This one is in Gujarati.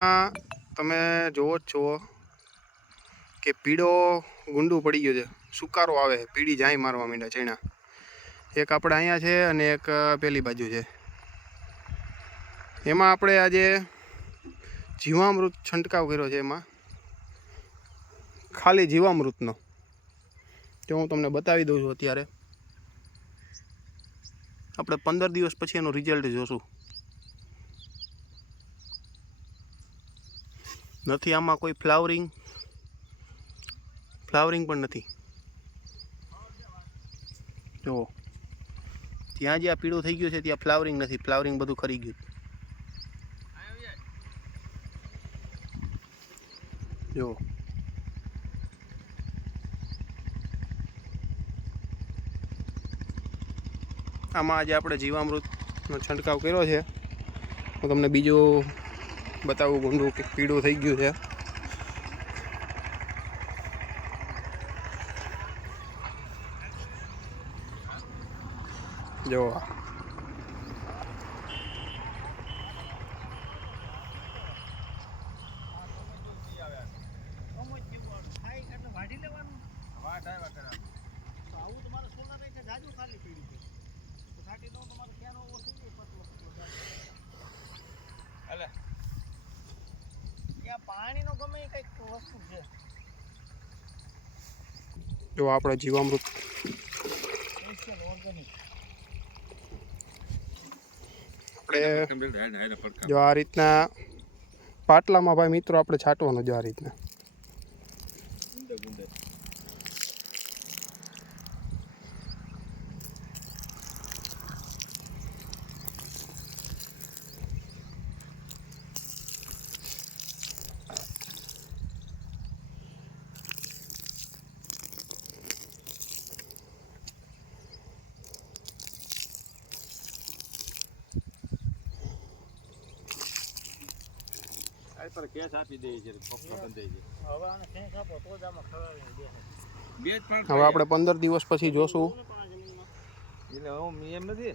તમે જોવો જ છો કે પીળો ગુંડું પડી ગયો છે, સુકારો આવે, પીળી જાય મારવા માંડ્યા ચણા. એક આપણે અહીંયા છે અને એક પેલી બાજુ છે. એમાં આપણે આજે જીવામૃત છંટકાવ કર્યો છે. એમાં ખાલી જીવામૃતનો તે હું તમને બતાવી દઉં છું. અત્યારે આપણે 15 દિવસ પછી એનું રિઝલ્ટ જોશું. નથી આમાં કોઈ ફ્લાવરિંગ પણ નથી. જુઓ, ત્યાં જ્યાં પીળું થઈ ગયું છે ત્યાં ફ્લાવરિંગ નથી. ફ્લાવરિંગ બધું ખરી ગયું. જુઓ, આમાં આજે આપણે જીવામૃતનો છંટકાવ કર્યો છે. હું તમને બીજું બતાવું. ગુંડું કે પીળું થઈ ગયું છે. જો જો આપણે જીવામૃત આપણે જો આ રીતના પાટલામાં ભાઈ મિત્રો આપણે છાંટવાનું. જો આ રીતના પર કેસ આપી દે છે. પપ્પા બંધાઈ છે. હવે આને કેસ આપો તો જ આમાં ખવાવીને દે. હવે આપણે 15 દિવસ પછી જોશું. એટલે હું એમ નથી.